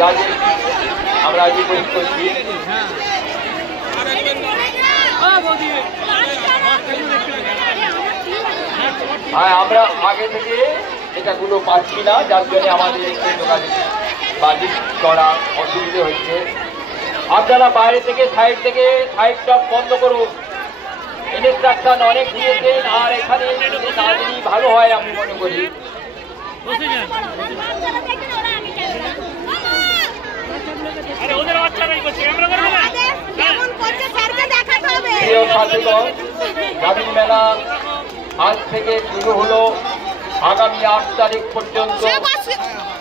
জাজের আমরা রিকোয়েস্ট করছি। হ্যাঁ, আমরা আগে থেকে এটাগুলো পাচ্ছি না, যার জন্য আমাদের একটু যোগাযোগ বাজিত করা অসুবিধে হচ্ছে। আপনারা বাইরে থেকে সাইডটা বন্ধ করুন। ইনস্ট্রাকশন অনেক দিয়েছেন, আর এখানে যদি না দিলেই ভালো হয় আমি মনে করি। গ্রামীণ মেলা আজ থেকে শুরু হলো, আগামী 8 তারিখ পর্যন্ত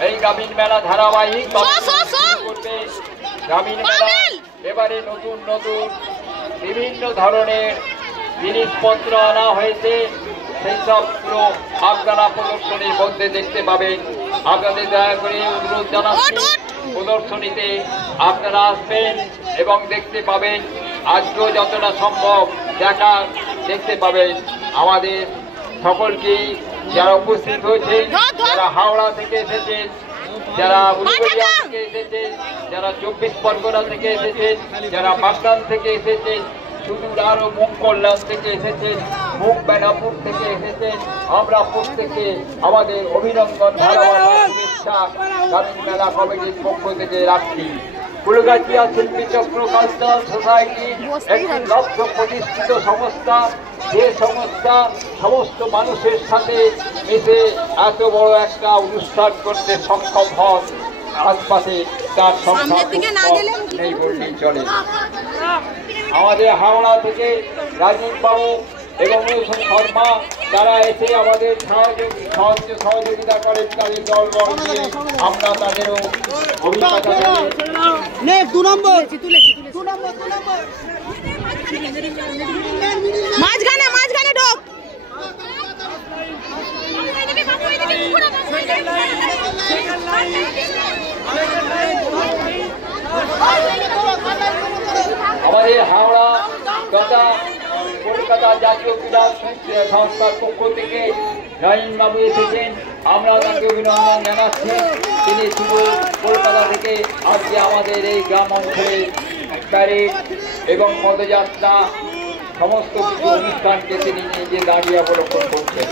এই গ্রামীণ মেলা ধারাবাহিক করবে। গ্রামীণ মেলা এবারে নতুন নতুন বিভিন্ন ধরনের জিনিসপত্র আনা হয়েছে, সেই সব পুরো আপনারা প্রদর্শনীর মধ্যে দেখতে পাবেন। আপনাদের দয়া করে অনুরোধ জানাচ্ছি, প্রদর্শনীতে আপনারা আসবেন এবং দেখতে পাবেন। আজকেও যতটা সম্ভব দেখতে পাবেন। আমাদের সকলকেই যারা উপস্থিত হয়েছেন, যারা হাওড়া থেকে এসেছেন, যারা উলুবেড়িয়া থেকে এসেছেন, যারা 24 পরগনা থেকে এসেছেন, যারা বাগনান থেকে এসেছেন, সুদূর আরো মুখ কল্যাণ থেকে এসেছেন, মুখ বেনাপুর থেকে এসেছেন, আমরা প্রত্যেকে আমাদের অভিনন্দন, ভালোবাসা, শুভেচ্ছা গ্রামীণ মেলা কমিটির পক্ষ থেকে রাখছি। ফুলগাছিয়া শিল্পী চক্র কালচারাল সোসাইটি একটি লক্ষ্য প্রতিষ্ঠিত সংস্থা, যে সংস্থা সমস্ত মানুষের সাথে মিশে এত বড় একটা অনুষ্ঠান করতে সক্ষম হন। আশপাশে তার সংখ্যা নেই বললেই চলে। আমাদের হাওড়া থেকে রাজীব বাবু এবং মৌসুম শর্মা তারা এসে আমাদের সহযোগিতা করেন। তাদের দলবল নিয়ে আমরা তাদেরও অভিজ্ঞতা মাঝখানে ঢোক। আমাদের হাওড়া তথা কলকাতা জাতীয় ক্রীড়া সংস্থার পক্ষ থেকে নয়নবাবু এসেছেন, আমরা তাকে অভিনন্দন জানাচ্ছি। তিনি শুধু কলকাতা থেকে আজকে আমাদের এই গ্রাম অঞ্চলে প্যারেড এবং পদযাত্রা সমস্ত কিছু অনুষ্ঠানকে তিনি নিজে দাঁড়িয়ে অবলম্বন করছেন।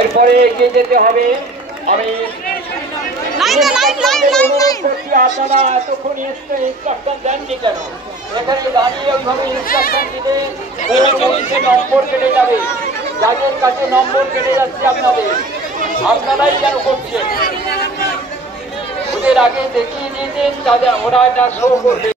এরপরে এগিয়ে যেতে হবে। আমি আপনারা এতক্ষণ ইনস্ট্রাকশন দেননি কেন? এখানে দাঁড়িয়ে ওইভাবে ইনস্ট্রাকশন দিলে নম্বর কেটে যাবে, যাদের কাছে নম্বর কেটে যাচ্ছে আপনারাই যেন করছেন। ওদের আগে দেখিয়ে দিয়েছেন, ওরা এটা শো করবে।